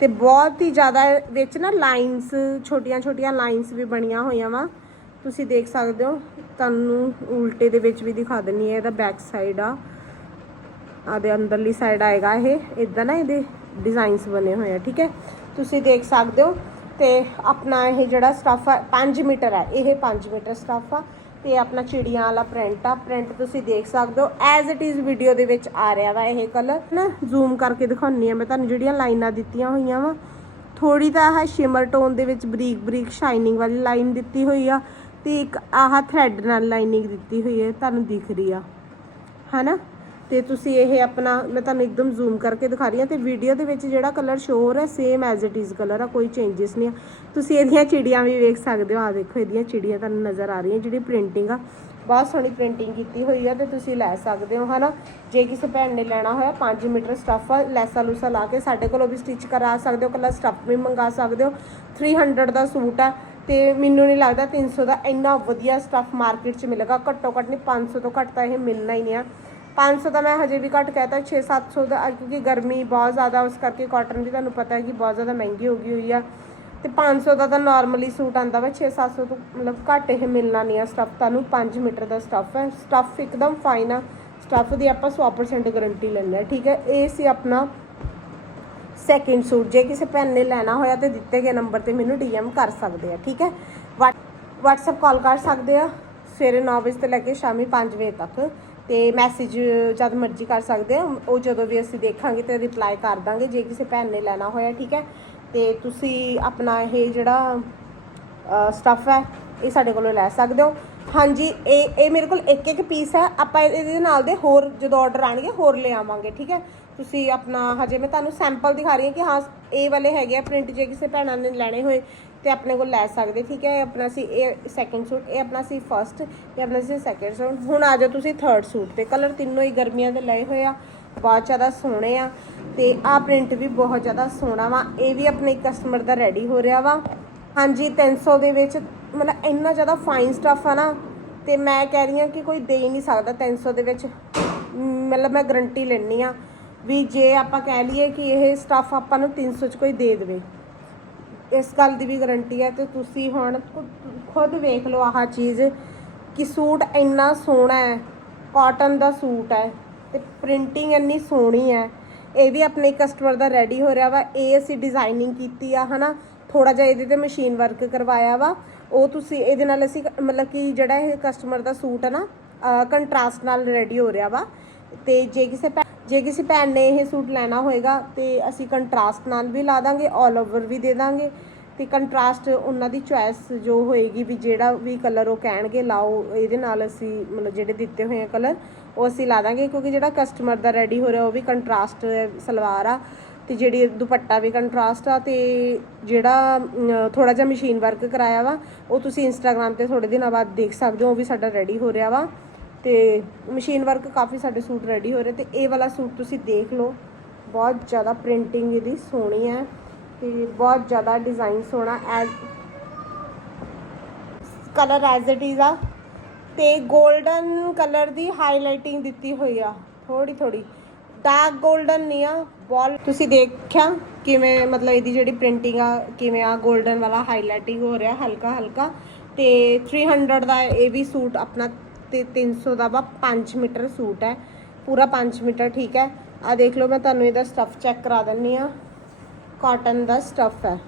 ਤੇ ਬਹੁਤ ਹੀ ਜ਼ਿਆਦਾ ਵਿੱਚ ਨਾ ਲਾਈਨਸ ਛੋਟੀਆਂ ਛੋਟੀਆਂ ਲਾਈਨਸ ਵੀ ਬਣੀਆਂ ਹੋਈਆਂ ਵਾ। ਤੁਸੀਂ ਦੇਖ ਸਕਦੇ ਹੋ। ਤੁਹਾਨੂੰ ਉਲਟੇ ਦੇ ਵਿੱਚ ਵੀ ਦਿਖਾ ਦਿੰਨੀ ਹੈ, ਇਹਦਾ ਬੈਕ ਸਾਈਡ ਆ। ਆਦੇ ਅੰਦਰਲੀ ਸਾਈਡ ਆਏਗਾ ਇਹ। ਇਦਾਂ ਨਾ ਇਹਦੇ ਡਿਜ਼ਾਈਨਸ ਬਣੇ ਹੋਏ ਆ, ਠੀਕ ਹੈ? ਤੁਸੀਂ ਦੇਖ ਸਕਦੇ ਹੋ ਤੇ ਆਪਣਾ ਇਹ ਜਿਹੜਾ ਸਟੱਫ ਆ 5 ਮੀਟਰ ਆ, ਇਹ 5 ਮੀਟਰ ਸਟੱਫ ਆ ਤੇ ਆਪਣਾ ਚਿੜੀਆਂ ਵਾਲਾ ਪ੍ਰਿੰਟ ਆ। ਪ੍ਰਿੰਟ ਤੁਸੀਂ ਦੇਖ ਸਕਦੇ ਹੋ ਐਜ਼ ਇਟ ਇਜ਼ ਵੀਡੀਓ ਦੇ ਵਿੱਚ ਆ ਰਿਹਾ ਵਾ ਇਹ ਕਲਰ ਨਾ ਜ਼ੂਮ ਕਰਕੇ ਦਿਖਾਉਣੀ ਆ ਮੈਂ ਤੁਹਾਨੂੰ, ਜਿਹੜੀਆਂ ਲਾਈਨਾਂ ਦਿੱਤੀਆਂ ਹੋਈਆਂ ਵਾ। ਥੋੜੀ ਤਾਂ ਆਹ ਸ਼ਿਮਰ ਟੋਨ ਦੇ ਵਿੱਚ ਬਰੀਕ ਬਰੀਕ ਸ਼ਾਈਨਿੰਗ ਵਾਲੀ ਲਾਈਨ ਦਿੱਤੀ ਹੋਈ ਆ ਤੇ ਇੱਕ ਆਹ ਥ੍ਰੈਡ ਨਾਲ ਲਾਈਨਿੰਗ ਦਿੱਤੀ ਹੋਈ ਹੈ ਤੁਹਾਨੂੰ ਦਿਖ ਰਹੀ ਆ। ਹਨਾ? ਤੇ ਤੁਸੀਂ ਇਹ ਆਪਣਾ, ਮੈਂ ਤੁਹਾਨੂੰ ਇੱਕਦਮ ਜ਼ੂਮ ਕਰਕੇ ਦਿਖਾ ਰਹੀ ਹਾਂ ਤੇ ਵੀਡੀਓ ਦੇ ਵਿੱਚ ਜਿਹੜਾ ਕਲਰ ਸ਼ੋ ਹੋ ਰਿਹਾ same as it is colour ਆ, ਕੋਈ ਚੇਂਜਸ ਨਹੀਂ ਆ। ਤੁਸੀਂ ਇਹਦੀਆਂ ਚਿੜੀਆਂ ਵੀ ਵੇਖ ਸਕਦੇ ਹੋ ਆ ਦੇਖੋ ਇਹਦੀਆਂ ਚਿੜੀਆਂ ਤੁਹਾਨੂੰ ਨਜ਼ਰ ਆ ਰਹੀਆਂ, ਜਿਹੜੀ ਪ੍ਰਿੰਟਿੰਗ ਆ। ਬਹੁਤ ਸੋਹਣੀ ਪ੍ਰਿੰਟਿੰਗ ਕੀਤੀ ਹੋਈ ਆ ਤੇ ਤੁਸੀਂ ਲੈ ਸਕਦੇ ਹੋ, ਹਨਾ? ਜੇ ਕਿਸੇ ਭੈਣ ਨੇ ਲੈਣਾ ਹੋਇਆ 5 ਮੀਟਰ ਸਟੱਫ ਆ, ਲੈਸਾ ਲੂਸਾ ਲਾ ਕੇ ਸਾਡੇ ਕੋਲੋਂ ਵੀ ਸਟਿਚ ਕਰਾ ਸਕਦੇ ਹੋ ਕੱਲਾ ਸਟੱਫ ਵੀ ਮੰਗਾ ਸਕਦੇ ਹੋ। 300 ਦਾ ਸੂਟ ਆ ਤੇ ਮੈਨੂੰ ਨਹੀਂ ਲੱਗਦਾ 300 ਦਾ ਇੰਨਾ ਵਧੀਆ ਸਟੱਫ ਮਾਰਕੀਟ 'ਚ ਮਿਲੇਗਾ, ਘੱਟੋ ਘੱਟ ਨਹੀਂ 500 ਤੋਂ ਘੱਟ ਤਾਂ ਇਹ ਮਿਲਣਾ ਹੀ ਨਹੀਂ ਆ। 500 ਤਾਂ ਮੈਂ ਹਜੇ ਵੀ ਘੱਟ ਕਹਿਤਾ 6-700 ਦਾ ਕਿਉਂਕਿ ਗਰਮੀ ਬਹੁਤ ਜ਼ਿਆਦਾ, ਉਸ ਕਰਕੇ ਕਾਟਨ ਵੀ ਤੁਹਾਨੂੰ ਪਤਾ ਹੈ ਕਿ ਬਹੁਤ ਜ਼ਿਆਦਾ ਮਹਿੰਗੀ ਹੋ ਗਈ ਹੋਈ ਆ। ਤੇ 500 ਦਾ ਤਾਂ ਨਾਰਮਲੀ ਸੂਟ ਆਂਦਾ ਵਾ 6-700 ਤੋਂ ਮਤਲਬ ਘੱਟ ਇਹ ਮਿਲਣਾ ਨਹੀਂ ਆ ਸਟੱਫ ਤੁਹਾਨੂੰ 5 ਮੀਟਰ ਦਾ ਸਟੱਫ ਹੈ। ਸਟੱਫ ਇੱਕਦਮ ਫਾਈਨ ਆ ਸਟੱਫ ਦੀ ਆਪਾਂ 100% ਗਾਰੰਟੀ ਲੈਂਦੇ ਆ ਠੀਕ ਹੈ? ਇਹ ਸੀ ਆਪਣਾ ਸੈਕਿੰਡ ਸੂਟ, ਜੇ ਕਿਸੇ ਭੈਣ ਨੇ ਲੈਣਾ ਹੋਇਆ ਤੇ ਦਿੱਤੇ ਗਏ ਨੰਬਰ ਤੇ ਮੈਨੂੰ ਡੀਐਮ ਕਰ ਸਕਦੇ ਆ, ਠੀਕ ਹੈ? WhatsApp ਕਾਲ ਕਰ ਸਕਦੇ ਆ, ਸਵੇਰੇ 9 ਵਜੇ ਤੋਂ ਲੈ ਕੇ ਸ਼ਾਮੀ 5 ਵਜੇ ਤੱਕ। ਤੇ ਮੈਸੇਜ ਜਦ ਮਰਜ਼ੀ ਕਰ ਸਕਦੇ ਆ, ਉਹ ਜਦੋਂ ਵੀ ਅਸੀਂ ਦੇਖਾਂਗੇ ਤੇ ਰਿਪਲਾਈ ਕਰ ਦਾਂਗੇ, ਜੇ ਕਿਸੇ ਭੈਣ ਨੇ ਲੈਣਾ ਹੋਇਆ, ਠੀਕ ਹੈ। ਤੇ ਤੁਸੀਂ ਆਪਣਾ ਇਹ ਜਿਹੜਾ ਸਟੱਫ ਹੈ, ਇਹ ਸਾਡੇ ਕੋਲੋਂ ਲੈ ਸਕਦੇ ਹੋ। ਹਾਂਜੀ, ਇਹ ਇਹ ਮੇਰੇ ਕੋਲ ਇੱਕ ਇੱਕ ਪੀਸ ਹੈ। ਆਪਾਂ ਇਹਦੇ ਨਾਲ ਦੇ ਹੋਰ ਜਦੋਂ ਆਰਡਰ ਆਣਗੇ ਹੋਰ ਲੈ ਆਵਾਂਗੇ, ਠੀਕ ਹੈ? ਤੁਸੀਂ ਆਪਣਾ, ਹਜੇ ਮੈਂ ਤੁਹਾਨੂੰ ਸੈਂਪਲ ਦਿਖਾ ਰਹੀ ਹਾਂ ਕਿ ਹਾਂ, ਇਹ ਵਾਲੇ ਹੈਗੇ ਆ ਪ੍ਰਿੰਟ ਜੇ ਕਿਸੇ ਭੈਣਾਂ ਨੇ ਲੈਣੇ ਹੋਏ ਤੇ ਆਪਣੇ ਕੋਲ ਲੈ ਸਕਦੇ, ਠੀਕ ਹੈ? ਇਹ ਆਪਣਾ ਸੀ, ਇਹ ਸੈਕੰਡ ਸੂਟ ਇਹ ਆਪਣਾ ਸੀ ਫਰਸਟ ਇਹ ਆਪਣਾ ਸੀ ਸੈਕੰਡ ਸੂਟ ਹੁਣ ਆ ਜਾਓ ਤੁਸੀਂ ਥਰਡ ਸੂਟ ਤੇ। ਕਲਰ ਤਿੰਨੋਂ ਹੀ ਗਰਮੀਆਂ ਦੇ ਲਏ ਹੋਏ ਆ, ਬਹੁਤ ਜ਼ਿਆਦਾ ਸੋਹਣੇ ਆ ਤੇ ਆਹ ਪ੍ਰਿੰਟ ਵੀ ਬਹੁਤ ਜ਼ਿਆਦਾ ਸੋਹਣਾ ਵਾ। ਇਹ ਵੀ ਆਪਣੇ ਕਸਟਮਰ ਦਾ ਰੈਡੀ ਹੋ ਰਿਹਾ ਵਾ। ਹਾਂਜੀ 300 ਦੇ ਵਿੱਚ ਮਤਲਬ ਇੰਨਾ ਜ਼ਿਆਦਾ ਫਾਈਨ ਸਟੱਫ ਆ ਨਾ, ਤੇ ਮੈਂ ਕਹਿ ਰਹੀ ਹਾਂ ਕਿ ਕੋਈ ਦੇ ਹੀ ਨਹੀਂ ਸਕਦਾ 300 ਦੇ ਵਿੱਚ। ਮਤਲਬ ਮੈਂ ਗਰੰਟੀ ਲੈਣੀ ਆ ਵੀ ਜੇ ਆਪਾਂ ਕਹਿ ਲਈਏ ਕਿ ਇਹ ਸਟੱਫ ਆਪਾਂ ਨੂੰ 300 ਚ ਕੋਈ ਦੇ ਦੇਵੇ, ਇਸ ਗੱਲ ਦੀ ਵੀ ਗਰੰਟੀ ਹੈ। ਤੇ ਤੁਸੀਂ ਹੁਣ ਖੁਦ- ਖੁਦ ਵੇਖ ਲਓ ਆਹ ਚੀਜ਼ ਕਿ ਸੂਟ ਇੰਨਾ ਸੋਹਣਾ ਹੈ ਕਾਟਨ ਦਾ ਸੂਟ ਹੈ, ਤੇ ਪ੍ਰਿੰਟਿੰਗ ਇੰਨੀ ਸੋਹਣੀ ਹੈ। ਇਹ ਵੀ ਆਪਣੇ ਕਸਟਮਰ ਦਾ ਰੈਡੀ ਹੋ ਰਿਹਾ ਵਾ, ਇਹ ਅਸੀਂ ਡਿਜ਼ਾਈਨਿੰਗ ਕੀਤੀ ਆ, ਹਨਾ। ਥੋੜਾ ਜਿਹਾ ਇਹਦੇ ਤੇ ਮਸ਼ੀਨ ਵਰਕ ਕਰਵਾਇਆ ਵਾ। ਉਹ ਤੁਸੀਂ ਇਹਦੇ ਨਾਲ ਅਸੀਂ ਮਤਲਬ ਕਿ ਜਿਹੜਾ ਇਹ ਕਸਟਮਰ ਦਾ ਸੂਟ ਹੈ ਨਾ ਕੰਟਰਾਸਟ ਨਾਲ ਰੈਡੀ ਹੋ ਰਿਹਾ ਵਾ। ਤੇ ਜੇ ਕਿਸੇ ਭੈ- ਜੇ ਕਿਸੇ ਭੈਣ ਨੇ ਇਹ ਸੂਟ ਲੈਣਾ ਹੋਏਗਾ, ਤੇ ਅਸੀਂ ਕੰਟਰਾਸਟ ਨਾਲ ਵੀ ਲਾ ਦਾਂਗੇ 올 ਓਵਰ ਵੀ ਦੇ ਦਾਂਗੇ। ਤੇ ਕੰਟਰਾਸਟ ਉਹਨਾਂ ਦੀ ਚੁਆਇਸ ਜੋ ਹੋਏਗੀ ਵੀ ਜਿਹੜਾ ਵੀ ਕਲਰ ਉਹ ਕਹਿਣਗੇ, ਲਾਓ, ਇਹਦੇ ਨਾਲ ਅਸੀਂ ਮਤਲਬ ਜਿਹੜੇ ਦਿੱਤੇ ਹੋਏ ਆ ਕਲਰ ਉਹ ਅਸੀਂ ਲਾ ਦਾਂਗੇ। ਕਿਉਂਕਿ ਜਿਹੜਾ ਕਸਟਮਰ ਦਾ ਰੈਡੀ ਹੋ ਰਿਹਾ, ਉਹ ਵੀ ਕੰਟਰਾਸਟ ਸਲਵਾਰ ਆ। ਤੇ ਜਿਹੜੀ ਦੁਪੱਟਾ ਵੀ ਕੰਟਰਾਸਟ ਆ ਤੇ ਜਿਹੜਾ ਥੋੜਾ ਜਿਹਾ ਮਸ਼ੀਨ ਵਰਕ ਕਰਾਇਆ ਵਾ, ਉਹ ਤੁਸੀਂ ਇੰਸਟਾਗ੍ਰam ਤੇ ਥੋੜੇ ਦਿਨਾਂ ਬਾਅਦ ਦੇਖ ਸਕਦੇ ਹੋ, ਉਹ ਵੀ ਸਾਡਾ ਰੈਡੀ ਹੋ ਰਿਹਾ ਵਾ। ਤੇ ਮਸ਼ੀਨ ਵਰਕ ਕਾਫੀ ਸਾਡੇ ਸੂਟ ਰੈਡੀ ਹੋ ਰਹੇ ਤੇ ਇਹ ਵਾਲਾ ਸੂਟ ਤੁਸੀਂ ਦੇਖ ਲਓ। ਬਹੁਤ ਜ਼ਿਆਦਾ ਪ੍ਰਿੰਟਿੰਗ ਇਹਦੀ ਸੋਹਣੀ ਹੈ ਤੇ ਬਹੁਤ ਜ਼ਿਆਦਾ ਡਿਜ਼ਾਈਨ ਸੋਹਣਾ as colour as it is ਆ ਤੇ 골ਡਨ ਕਲਰ ਦੀ ਹਾਈਲਾਈਟਿੰਗ ਦਿੱਤੀ ਹੋਈ ਆ ਥੋੜੀ ਥੋੜੀ ਡਾਰਕ 골ਡਨ ਨਹੀਂ ਆ ਬਾਲ ਤੁਸੀਂ ਦੇਖਿਆ ਕਿਵੇਂ ਮਤਲਬ ਇਹਦੀ ਜਿਹੜੀ ਪ੍ਰਿੰਟਿੰਗ ਆ, ਕਿਵੇਂ ਆ 골ਡਨ ਵਾਲਾ ਹਾਈਲਾਈਟਿੰਗ ਹੋ ਰਿਹਾ, ਹਲਕਾ ਹਲਕਾ? ਤੇ 300 ਦਾ ਇਹ ਵੀ ਸੂਟ ਆਪਣਾ ਤੇ 300 ਦਾ ਵਾ 5 ਮੀਟਰ ਸੂਟ ਹੈ। ਪੂਰਾ 5 ਮੀਟਰ ਠੀਕ ਹੈ। ਆ ਦੇਖ ਲਓ, ਮੈਂ ਤੁਹਾਨੂੰ ਇਹਦਾ ਸਟਫ ਚੈੱਕ ਕਰਾ ਦਿੰਨੀ ਆ ਕਾਟਨ ਦਾ ਸਟਫ ਹੈ।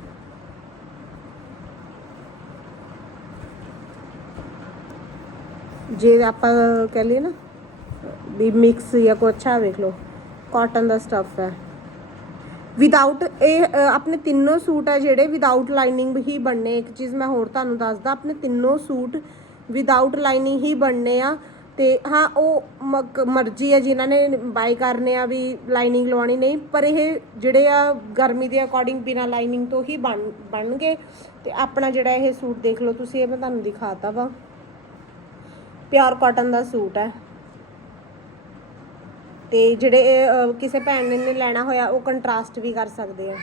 ਜੇ ਆਪਾਂ ਕਹਿ ਲਈਏ ਨਾ, ਵੀ ਮਿਕਸ ਜਾਂ ਕੁਛ ਆ ਵੇਖ ਲਓ। ਕਾਟਨ ਦਾ ਸਟਫ ਹੈ। ਵਿਦਆਊਟ ਇਹ ਆਪਣੇ ਤਿੰਨੋਂ ਸੂਟ ਹੈ ਜਿਹੜੇ ਵਿਦਆਊਟ ਲਾਈਨਿੰਗ ਹੀ ਬਣਨੇ। ਇੱਕ ਚੀਜ਼ ਮੈਂ ਹੋਰ ਤੁਹਾਨੂੰ ਦੱਸਦਾ, ਆਪਣੇ ਤਿੰਨੋਂ ਸੂਟ ਵਿਦਆਊਟ ਲਾਈਨਿੰਗ ਹੀ ਬਣਨੇ ਆ। ਤੇ ਹਾਂ, ਉਹ ਮ- ਮਰਜ਼ੀ ਹੈ, ਜਿਨ੍ਹਾਂ ਨੇ ਬਾਈ ਕਰਨੇ ਆ ਵੀ ਲਾਈਨਿੰਗ ਲਵਾਉਣੀ, ਨਹੀਂ, ਪਰ ਇਹ ਜਿਹੜੇ ਆ ਗਰਮੀ ਦੇ ਅਕੋਰਡਿੰਗ ਬਿਨਾ ਲਾਈਨਿੰਗ ਤੋਂ ਹੀ ਬਣ, ਬਣਨਗੇ। ਤੇ ਆਪਣਾ ਜਿਹੜਾ ਇਹ ਸੂਟ ਦੇਖ ਲਓ, ਤੁਸੀਂ, ਇਹ ਮੈਂ ਤੁਹਾਨੂੰ ਦਿਖਾਤਾ ਵਾ। ਪਿਓਰ ਕਾਟਨ ਦਾ ਸੂਟ ਹੈ। ਤੇ ਜਿਹੜੇ ਅਹ, ਕਿਸੇ ਭੈਣ ਨੇ ਨੇ ਲੈਣਾ ਹੋਇਆ ਉਹ ਕੰਟਰਾਸਟ ਵੀ ਕਰ ਸਕਦੇ ਆ।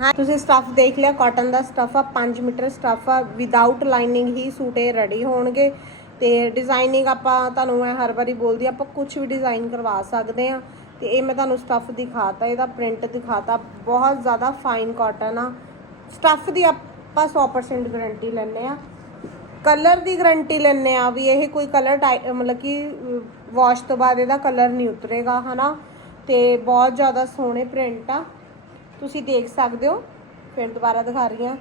ਹਾਂ ਤੁਸੀਂ ਸਟਫ ਦੇਖ ਲਿਆ ਕਾਟਨ ਦਾ ਸਟਫ ਆ 5 ਮੀਟਰ ਸਟਫ ਆ ਵਿਦਆਊਟ ਲਾਈਨਿੰਗ ਹੀ ਸੂਟ ਇਹ ਰੈਡੀ ਹੋਣਗੇ। ਤੇ ਡਿਜ਼ਾਈਨਿੰਗ ਆਪਾਂ ਤੁਹਾਨੂੰ ਮੈਂ ਹਰ ਵਾਰੀ ਬੋਲਦੀ ਹਾਂ, ਆਪਾਂ ਕੁਝ ਵੀ ਡਿਜ਼ਾਈਨ ਕਰਵਾ ਸਕਦੇ ਆ ਤੇ ਇਹ ਮੈਂ ਤੁਹਾਨੂੰ ਸਟਫ ਦਿਖਾਤਾ ਇਹਦਾ ਪ੍ਰਿੰਟ ਦਿਖਾਤਾ ਬਹੁਤ ਜ਼ਿਆਦਾ ਫਾਈਨ ਕਾਟਨ ਆ। ਸਟਫ ਦੀ ਆਪਾਂ 100% ਗਾਰੰਟੀ ਲੈਂਦੇ ਆ ਕਲਰ ਦੀ ਗਰੰਟੀ ਲੈਂਦੇ ਆ ਵੀ ਇਹ ਕੋਈ ਕਲਰ ਮਤਲਬ ਕਿ ਵਾਸ਼ ਤੋਂ ਬਾਅਦ ਇਹਦਾ ਕਲਰ ਨਹੀਂ ਉਤਰੇਗਾ, ਹਨਾ? ਤੇ ਬਹੁਤ ਜ਼ਿਆਦਾ ਸੋਹਣੇ ਪ੍ਰਿੰਟ ਆ। ਤੁਸੀਂ ਦੇਖ ਸਕਦੇ ਹੋ। ਫਿਰ ਦੁਬਾਰਾ ਦਿਖਾ ਰਹੀ ਹਾਂ।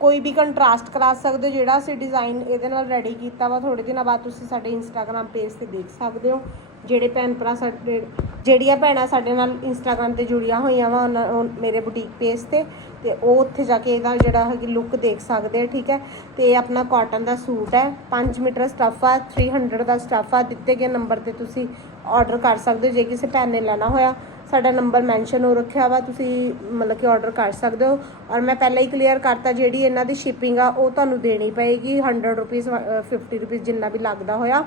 ਕੋਈ ਵੀ ਕੰਟਰਾਸਟ ਕਰਾ ਸਕਦੇ ਹੋ, ਜਿਹੜਾ ਅਸੀਂ ਡਿਜ਼ਾਈਨ ਇਹਦੇ ਨਾਲ ਰੈਡੀ ਕੀਤਾ ਵਾ। ਥੋੜੇ ਦਿਨਾਂ ਬਾਅਦ ਤੁਸੀਂ ਸਾਡੇ ਇੰਸਟਾਗ੍ਰam ਪੇਜ ਤੇ ਦੇਖ ਸਕਦੇ ਹੋ। ਜਿਹੜੇ ਭੈਣ ਭਰਾ ਸਾਡੇ, ਜਿਹੜੀਆਂ ਭੈਣਾਂ ਸਾਡੇ ਨਾਲ ਇੰਸਟਾਗ੍ਰam ਤੇ ਜੁੜੀਆਂ ਹੋਈਆਂ ਵਾ, ਉਹਨਾਂ ਮੇਰੇ ਬੁਟੀਕ ਪੇਜ ਤੇ। ਤੇ ਉਹ ਉੱਥੇ ਜਾ ਕੇ ਇਹਦਾ ਜਿਹੜਾ ਹੈਗੀ ਲੁੱਕ ਦੇਖ ਸਕਦੇ ਆ, ਠੀਕ ਹੈ? ਤੇ ਇਹ ਆਪਣਾ ਕਾਟਨ ਦਾ ਸੂਟ ਹੈ। 5 ਮੀਟਰ ਸਟੱਫ ਆ 300 ਦਾ ਸਟੱਫ ਆ। ਦਿੱਤੇ ਗਏ ਨੰਬਰ ਤੇ ਤੁਸੀਂ ਆਰਡਰ ਕਰ ਸਕਦੇ ਹੋ, ਜੇ ਕਿਸੇ ਭੈਣ ਨੇ ਲੈਣਾ ਹੋਇਆ। ਸਾਡਾ ਨੰਬਰ ਮੈਂਸ਼ਨ ਹੋ ਰੱਖਿਆ ਵਾ, ਤੁਸੀਂ ਮਤਲਬ ਕਿ ਆਰਡਰ ਕਰ ਸਕਦੇ ਹੋ। ਔਰ ਮੈਂ ਪਹਿਲਾਂ ਹੀ ਕਲੀਅਰ ਕਰਤਾ, ਜਿਹੜੀ ਇਹਨਾਂ ਦੀ ਸ਼ਿਪਿੰਗ ਆ, ਉਹ ਤੁਹਾਨੂੰ ਦੇਣੀ ਪਏਗੀ। 100 ਰੁਪੀਸ 50 ਰੁਪੀਸ ਜਿੰਨਾ ਵੀ ਲੱਗਦਾ ਹੋਇਆ।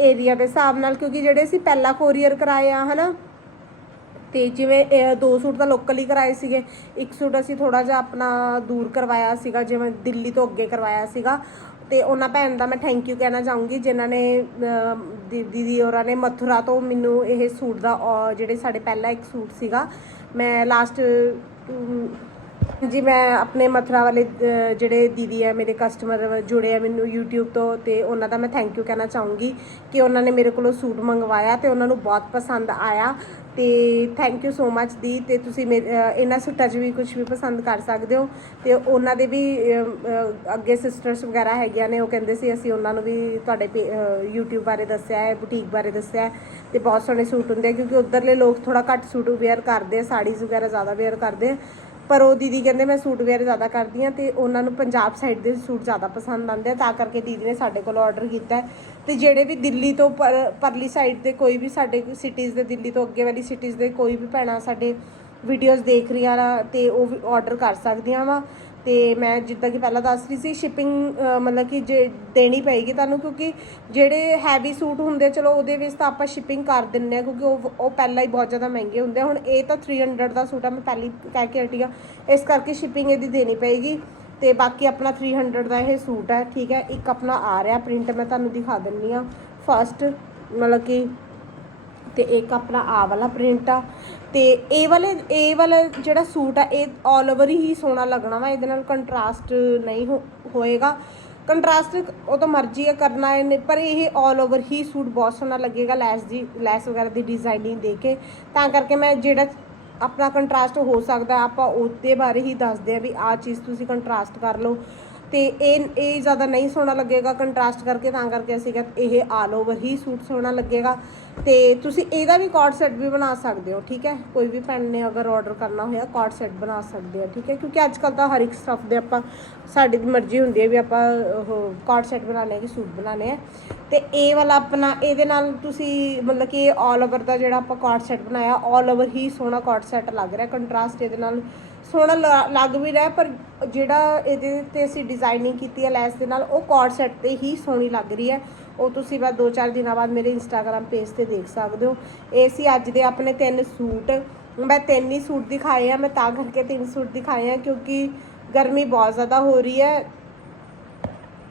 ਏਰੀਆ ਦੇ ਹਿਸਾਬ ਨਾਲ, ਕਿਉਂਕਿ ਜਿਹੜੇ ਅਸੀਂ ਪਹਿਲਾਂ ਕੋਰੀਅਰ ਕਰਾਏ ਆ, ਹਨਾ ਤੇ ਜਿਵੇਂ, ਇਹ ਦੋ ਸੂਟ ਤਾਂ ਲੋਕਲ ਹੀ ਕਰਾਏ ਸੀਗੇ। ਇੱਕ ਸੂਟ ਅਸੀਂ ਥੋੜਾ ਜਿਹਾ ਆਪਣਾ ਦੂਰ ਕਰਵਾਇਆ ਸੀਗਾ, ਜਿਵੇਂ ਦਿੱਲੀ ਤੋਂ ਅੱਗੇ ਕਰਵਾਇਆ ਸੀਗਾ। ਤੇ ਉਹਨਾਂ ਭੈਣ ਦਾ ਮੈਂ ਥੈਂਕ ਯੂ ਕਹਿਣਾ ਚਾਹੂੰਗੀ, ਜਿਨ੍ਹਾਂ ਨੇ ਦੀਦੀ ਹੋਰਾਂ ਨੇ ਮਥੁਰਾ ਤੋਂ ਮੈਨੂੰ ਇਹ ਸੂਟ ਦਾ ਜਿਹੜੇ ਸਾਡੇ ਪਹਿਲਾ ਇੱਕ ਸੂਟ ਸੀਗਾ। ਮੈਂ ਲਾਸਟ ਜੀ ਮੈਂ ਆਪਣੇ ਮਥੁਰਾ ਵਾਲੇ ਜਿਹੜੇ ਦੀਦੀ ਹੈ ਮੇਰੇ ਕਸਟਮਰ ਜੁੜੇ ਆ ਮੈਨੂੰ YouTube ਤੋਂ ਤੇ ਉਹਨਾਂ ਦਾ ਮੈਂ ਥੈਂਕ ਯੂ ਕਹਿਣਾ ਚਾਹੂੰਗੀ ਕਿ ਉਹਨਾਂ ਨੇ ਮੇਰੇ ਕੋਲੋਂ ਸੂਟ ਮੰਗਵਾਇਆ ਤੇ ਉਹਨਾਂ ਨੂੰ ਬਹੁਤ ਪਸੰਦ ਆਇਆ ਤੇ ਥੈਂਕ ਯੂ ਸੋ ਮੱਚ ਦੀ ਤੇ ਤੁਸੀਂ ਮੇਰੇ ਇਹਨਾਂ ਸੂਟਾਂ 'ਚ ਵੀ ਕੁਝ ਵੀ ਪਸੰਦ ਕਰ ਸਕਦੇ ਹੋ ਤੇ ਉਹਨਾਂ ਦੇ ਵੀ ਅੱਗੇ ਸਿਸਟਰਸ ਵਗੈਰਾ ਹੈਗੀਆਂ ਨੇ ਉਹ ਕਹਿੰਦੇ ਸੀ ਅਸੀਂ ਉਹਨਾਂ ਨੂੰ ਵੀ ਤੁਹਾਡੇ ਪੇ- ਅਹ, YouTube ਬਾਰੇ ਦੱਸਿਆ ਹੈ ਬੁਟੀਕ ਬਾਰੇ ਦੱਸਿਆ ਹੈ ਤੇ ਬਹੁਤ ਸੋਹਣੇ ਸੂਟ ਹੁੰਦੇ ਆ ਕਿਉਂਕਿ ਉਧਰਲੇ ਲੋਕ ਥੋੜਾ ਘੱਟ ਸੂਟ ਵੇਅਰ ਕਰਦੇ ਸਾੜੀਜ਼ ਵਗੈਰਾ ਜ਼ਿਆਦਾ ਵੇਅਰ ਕਰਦੇ ਪਰ ਉਹ ਦੀਦੀ ਕਹਿੰਦੇ ਮੈਂ ਸੂਟ ਵੇਅਰ ਜ਼ਿਆਦਾ ਕਰਦੀ ਆ ਤੇ ਉਹਨਾਂ ਨੂੰ ਪੰਜਾਬ ਸਾਈਡ ਦੇ ਸੂਟ ਜ਼ਿਆਦਾ ਪਸੰਦ ਆਉਂਦੇ ਆ, ਤਾਂ ਕਰਕੇ ਦੀਦੀ ਨੇ ਸਾਡੇ ਕੋਲ ਆਰਡਰ ਕੀਤਾ ਹੈ। ਤੇ ਜਿਹੜੇ ਵੀ ਦਿੱਲੀ ਤੋਂ ਪਰਲੀ ਸਾਈਡ ਦੇ ਕੋਈ ਵੀ ਸਾਡੇ ਸਿਟੀਜ਼ ਦੇ, ਦਿੱਲੀ ਤੋਂ ਅੱਗੇ ਵਾਲੀ ਸਿਟੀਜ਼ ਦੇ ਕੋਈ ਵੀ ਭੈਣਾਂ ਸਾਡੇ ਵੀਡੀਓਜ਼ ਦੇਖ ਰਹੀਆਂ ਨਾ, ਤੇ ਉਹ ਵੀ ਆਰਡਰ ਕਰ ਸਕਦੀਆਂ ਵਾ ਤੇ ਮੈਂ ਜਿੱਦਾਂ ਕਿ ਪਹਿਲਾਂ ਦੱਸ ਰਹੀ ਸੀ ਸ਼ਿਪਿੰਗ ਮਤਲਬ ਕਿ ਜੇ ਦੇਣੀ ਪਏਗੀ ਤੁਹਾਨੂੰ, ਕਿਉਂਕਿ ਜਿਹੜੇ ਹੈਵੀ ਸੂਟ ਹੁੰਦੇ ਚਲੋ ਉਹਦੇ ਵਿੱਚ ਤਾਂ ਆਪਾਂ ਸ਼ਿਪਿੰਗ ਕਰ ਦਿੰਨੇ ਆ ਕਿਉਂਕਿ ਉਹ ਉਹ ਪਹਿਲਾਂ ਹੀ ਬਹੁਤ ਜ਼ਿਆਦਾ ਮਹਿੰਗੇ ਹੁੰਦੇ ਆ। ਹੁਣ ਇਹ ਤਾਂ 300 ਦਾ ਸੂਟ ਆ, ਮੈਂ ਪਹਿਲੀ ਕਹਿ ਕੇ ਹਟੀ ਆ। ਇਸ ਕਰਕੇ ਸ਼ਿਪਿੰਗ ਇਹਦੀ ਦੇਣੀ ਪਏਗੀ ਤੇ ਬਾਕੀ ਆਪਣਾ 300 ਦਾ ਇਹ ਸੂਟ ਹੈ ਠੀਕ ਹੈ ਇੱਕ ਆਪਣਾ ਆ ਰਿਹਾ ਪ੍ਰਿੰਟ ਮੈਂ ਤੁਹਾਨੂੰ ਦਿਖਾ ਦਿੰਨੀ ਆ। ਫਸਟ ਮਤਲਬ ਕਿ, ਤੇ ਇੱਕ ਆਪਣਾ ਆ ਵਾਲਾ ਪ੍ਰਿੰਟ ਆ। ਤੇ ਇਹ ਵਾਲੇ, ਇਹ ਵਾਲਾ ਜਿਹੜਾ ਸੂਟ ਆ, ਇਹ 올 ਓਵਰ ਹੀ ਸੋਹਣਾ ਲੱਗਣਾ ਵਾ, ਇਹਦੇ ਨਾਲ ਕੰਟਰਾਸਟ ਨਹੀਂ ਹੋ- ਹੋਏਗਾ। ਕੰਟਰਾਸਟ ਉਹ ਤਾਂ ਮਰਜ਼ੀ ਹੈ ਕਰਨਾ ਇਹਨੇ, ਪਰ ਇਹ 올 ਓਵਰ ਹੀ ਸੂਟ ਬਹੁਤ ਸੋਹਣਾ ਲੱਗੇਗਾ, ਲੈਸ ਦੀ, ਲੈਸ ਵਗੈਰਾ ਦੀ ਡਿਜ਼ਾਈਨਿੰਗ ਦੇ ਕੇ। ਤਾਂ ਕਰਕੇ ਮੈਂ ਜਿਹੜਾ ਆਪਣਾ ਕੰਟਰਾਸਟ ਹੋ ਸਕਦਾ, ਆਪਾਂ ਉਹਦੇ ਬਾਰੇ ਹੀ ਦੱਸਦੇ ਆ ਵੀ ਆਹ ਚੀਜ਼ ਤੁਸੀਂ ਕੰਟਰਾਸਟ ਕਰ ਲਓ। ਤੇ ਇਹ ਇਹ ਜ਼ਿਆਦਾ ਨਹੀਂ ਸੋਹਣਾ ਲੱਗੇਗਾ ਕੰਟਰਾਸਟ ਕਰਕੇ, ਤਾਂ ਕਰਕੇ ਅਸੀਂ ਕਿਹਾ ਇਹ ਆਲ ਓਵਰ ਹੀ ਸੂਟ ਸੋਹਣਾ ਲੱਗੇਗਾ। ਤੇ ਤੁਸੀਂ ਇਹਦਾ ਵੀ ਕੋਟ ਸੈੱਟ ਵੀ ਬਣਾ ਸਕਦੇ ਹੋ, ਠੀਕ ਹੈ? ਕੋਈ ਵੀ ਭੈਣ ਨੇ ਅਗਰ ਆਰਡਰ ਕਰਨਾ ਹੋਇਆ ਕਾਰਡ ਸੈੱਟ ਬਣਾ ਸਕਦੇ ਆ, ਠੀਕ ਹੈ? ਕਿਉਂਕਿ ਅੱਜ ਕੱਲ ਤਾਂ ਹਰ ਇੱਕ ਸਟਫ ਦੇ ਆਪਾਂ, ਸਾਡੀ ਮਰਜ਼ੀ ਹੁੰਦੀ ਹੈ ਵੀ ਆਪਾਂ ਉਹ ਕੋਟ ਸੈੱਟ ਬਣਾਉਣੇ ਆ ਕਿ ਸੂਟ ਬਣਾਉਣੇ ਆ। ਤੇ ਇਹ ਵਾਲਾ ਆਪਣਾ, ਇਹਦੇ ਨਾਲ ਤੁਸੀਂ ਮਤਲਬ ਕਿ ਆਲ ਓਵਰ ਦਾ ਜਿਹੜਾ ਆਪਾਂ ਕੋਟ ਸੈੱਟ ਬਣਾਇਆ ਆਲ ਓਵਰ ਹੀ ਸੋਹਣਾ ਕੋਟ ਸੈੱਟ ਲੱਗ ਰਿਹਾ ਕੰਟਰਾਸਟ ਇਹਦੇ ਨਾਲ ਸੋਹਣਾ ਲ- ਲੱਗ ਵੀ ਰਿਹਾ, ਪਰ ਜਿਹੜਾ ਇਹਦੇ ਤੇ ਅਸੀਂ ਡਿਜ਼ਾਈਨਿੰਗ ਕੀਤੀ ਹੈ ਲੈਸ ਦੇ ਨਾਲ, ਉਹ ਕੋਟ ਸੈੱਟ ਤੇ ਹੀ ਸੋਹਣੀ ਲੱਗ ਰਹੀ ਹੈ। ਉਹ ਤੁਸੀਂ ਬਸ 2-4 ਦਿਨਾਂ ਬਾਅਦ ਮੇਰੇ ਇੰਸਟਾਗ੍ਰam ਪੇਜ ਤੇ ਦੇਖ ਸਕਦੇ ਹੋ। ਇਹ ਸੀ ਅੱਜ ਦੇ ਆਪਣੇ ਤਿੰਨ ਸੂਟ। ਮੈਂ ਤਿੰਨ ਹੀ ਸੂਟ ਦਿਖਾਏ ਆ, ਮੈਂ ਤਾਂ ਕਰਕੇ ਤਿੰਨ ਸੂਟ ਦਿਖਾਏ ਆ, ਕਿਉਂਕਿ ਗਰਮੀ ਬਹੁਤ ਜ਼ਿਆਦਾ ਹੋ ਰਹੀ ਹੈ।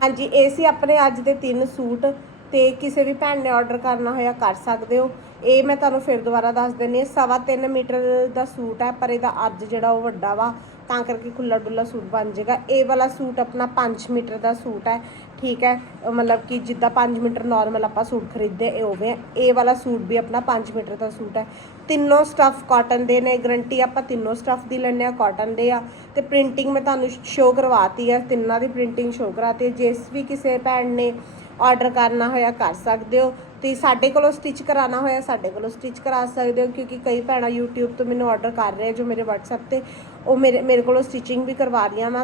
ਹਾਂਜੀ, ਇਹ ਸੀ ਆਪਣੇ ਅੱਜ ਦੇ ਤਿੰਨ ਸੂਟ ਤੇ ਕਿਸੇ ਵੀ ਭੈਣ ਨੇ ਆਰਡਰ ਕਰਨਾ ਹੋਇਆ ਕਰ ਸਕਦੇ ਹੋ। ਇਹ ਮੈਂ ਤੁਹਾਨੂੰ ਫਿਰ ਦੁਬਾਰਾ ਦੱਸ ਦਿੰਨੀ ਹਾਂ, ਸਵਾ ਤਿੰਨ ਮੀਟਰ ਦਾ ਸੂਟ ਹੈ, ਪਰ ਇਹਦਾ ਅੱਜ ਜਿਹੜਾ ਉਹ ਵੱਡਾ ਵਾ ਤਾਂ ਕਰਕੇ ਖੁੱਲਾ ਡੁੱਲਾ ਸੂਟ ਬਣ ਜਾਏਗਾ। ਇਹ ਵਾਲਾ ਸੂਟ ਆਪਣਾ 5 ਮੀਟਰ ਦਾ ਸੂਟ ਹੈ, ਠੀਕ ਹੈ? ਮਤਲਬ ਕਿ ਜਿੱਦਾਂ 5 ਮੀਟਰ ਨਾਰਮਲ ਆਪਾਂ ਸੂਟ ਖਰੀਦਦੇ, ਇਹ ਹੋਵੇ ਇਹ ਵਾਲਾ ਸੂਟ ਵੀ ਆਪਣਾ 5 ਮੀਟਰ ਦਾ ਸੂਟ ਹੈ। ਤਿੰਨੋਂ ਸਟਫ ਕਾਟਨ ਦੇ ਨੇ ਗਰੰਟੀ ਆਪਾਂ ਤਿੰਨੋਂ ਸਟਫ ਦੀ ਲੈਣੇ ਆ ਕਾਟਨ ਦੇ ਆ। ਤੇ ਪ੍ਰਿੰਟਿੰਗ ਮੈਂ ਤੁਹਾਨੂੰ ਸ਼ੋਅ ਕਰਵਾਤੀ ਹੈ, ਤਿੰਨਾਂ ਦੀ ਪ੍ਰਿੰਟਿੰਗ ਸ਼ੋਅ ਕਰਾਤੀ ਹੈ। ਜਿਸ ਵੀ ਕਿਸੇ ਭੈਣ ਨੇ ਆਰਡਰ ਕਰਨਾ ਹੋਇਆ ਕਰ ਸਕਦੇ ਹੋ। ਤੇ ਸਾਡੇ ਕੋਲੋਂ ਸਟਿਚ ਕਰਾਉਣਾ ਹੋਇਆ, ਸਾਡੇ ਕੋਲੋਂ ਸਟਿਚ ਕਰਾ ਸਕਦੇ ਹੋ, ਕਿਉਂਕਿ ਕਈ ਭੈਣਾਂ YouTube ਤੋਂ ਮੈਨੂੰ ਆਰਡਰ ਕਰ ਰਹੇ ਜੋ ਮੇਰੇ WhatsApp ਤੇ ਉਹ ਮੇਰੇ ਮੇਰੇ ਕੋਲੋਂ ਸਟਿਚਿੰਗ ਵੀ ਕਰਵਾ ਰਹੀਆਂ ਵਾ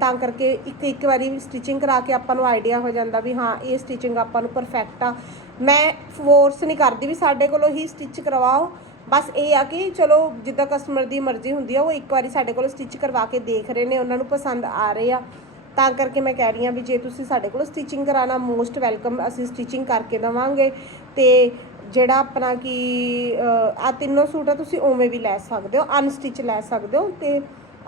ਤਾਂ ਕਰਕੇ ਇੱਕ ਇੱਕ ਵਾਰੀ ਸਟਿਚਿੰਗ ਕਰਾ ਕੇ ਆਪਾਂ ਨੂੰ ਆਈਡੀਆ ਹੋ ਜਾਂਦਾ ਵੀ ਹਾਂ, ਇਹ ਸਟਿਚਿੰਗ ਆਪਾਂ ਨੂੰ ਪਰਫੈਕਟ ਆ। ਮੈਂ ਫੋਰਸ ਨਹੀਂ ਕਰਦੀ ਵੀ ਸਾਡੇ ਕੋਲੋਂ ਹੀ ਸਟਿਚ ਕਰਵਾਓ। ਬਸ ਇਹ ਆ ਕਿ ਚਲੋ, ਜਿੱਦਾਂ ਕਸਟਮਰ ਦੀ ਮਰਜ਼ੀ ਹੁੰਦੀ ਆ, ਉਹ ਇੱਕ ਵਾਰੀ ਸਾਡੇ ਕੋਲੋਂ ਸਟਿਚ ਕਰਵਾ ਕੇ ਦੇਖ ਰਹੇ ਨੇ, ਉਹਨਾਂ ਨੂੰ ਪਸੰਦ ਆ ਰਹੇ ਆ। ਤਾਂ ਕਰਕੇ ਮੈਂ ਕਹਿ ਰਹੀ ਹਾਂ ਵੀ ਜੇ ਤੁਸੀਂ ਸਾਡੇ ਕੋਲੋਂ ਸਟਿਚਿੰਗ ਕਰਾਣਾ ਮੋਸਟ ਵੈਲਕਮ ਅਸੀਂ ਸਟਿਚਿੰਗ ਕਰਕੇ ਦਵਾਂਗੇ। ਤੇ ਜਿਹੜਾ ਆਪਣਾ ਕਿ ਆ ਤਿੰਨੋਂ ਸੂਟ ਆ, ਤੁਸੀਂ ਉਵੇਂ ਵੀ ਲੈ ਸਕਦੇ ਹੋ ਅਨਸਟਿਚ ਲੈ ਸਕਦੇ ਹੋ ਤੇ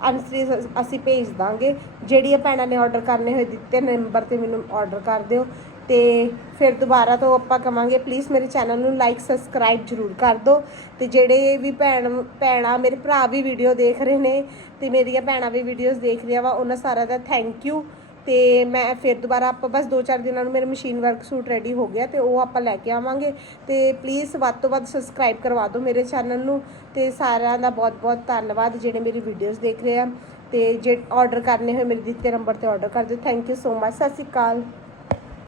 ਅਨਸਟਿਚ ਅਸੀਂ ਭੇਜ ਦਾਂਗੇ। ਜਿਹੜੀਆਂ ਭੈਣਾਂ ਨੇ ਆਰਡਰ ਕਰਨੇ ਹੋਏ ਦਿੱਤੇ, ਨੰਬਰ ਤੇ ਮੈਨੂੰ ਆਰਡਰ ਕਰ ਦਿਓ। ਤੇ ਫਿਰ ਦੁਬਾਰਾ ਤੋਂ ਆਪਾਂ ਕਵਾਂਗੇ ਪਲੀਜ਼ ਮੇਰੇ ਚੈਨਲ ਨੂੰ ਲਾਈਕ ਸਬਸਕ੍ਰਾਈਬ ਜ਼ਰੂਰ ਕਰ ਦਿਓ। ਤੇ ਜਿਹੜੇ ਵੀ ਭੈਣ, ਭੈਣਾਂ, ਮੇਰੇ ਭਰਾ ਵੀ ਵੀਡੀਓ ਦੇਖ ਰਹੇ ਨੇ, ਤੇ ਮੇਰੀਆਂ ਭੈਣਾਂ ਵੀ ਵੀਡੀਓਜ਼ ਦੇਖ ਰਹੀਆਂ ਵਾ, ਉਹਨਾਂ ਸਾਰਿਆਂ ਦਾ ਥੈਂਕ ਯੂ ਤੇ ਮੈਂ ਫਿਰ ਦੁਬਾਰਾ ਆਪਾਂ ਬਸ 2-4 ਦਿਨਾਂ ਨੂੰ ਮੇਰਾ ਮਸ਼ੀਨ ਵਰਕ ਸੂਟ ਰੈਡੀ ਹੋ ਗਿਆ ਤੇ ਉਹ ਆਪਾਂ ਲੈ ਕੇ ਆਵਾਂਗੇ। ਤੇ ਪਲੀਜ਼ ਵੱਧ ਤੋਂ ਵੱਧ ਸਬਸਕ੍ਰਾਈਬ ਕਰਵਾ ਦਿਓ ਮੇਰੇ ਚੈਨਲ ਨੂੰ। ਤੇ ਸਾਰਿਆਂ ਦਾ ਬਹੁਤ-ਬਹੁਤ ਧੰਨਵਾਦ ਜਿਹੜੇ ਮੇਰੀ ਵੀਡੀਓਜ਼ ਦੇਖ ਰਹੇ ਆ। ਤੇ ਜੇ ਆਰਡਰ ਕਰਨੇ ਹੋਏ, ਮੇਰੇ ਦਿੱਤੇ ਨੰਬਰ ਤੇ ਆਰਡਰ ਕਰ ਦਿਓ। ਥੈਂਕ ਯੂ ਸੋ ਮਚ ਸਤਿ ਸ਼੍ਰੀ ਅਕਾਲ।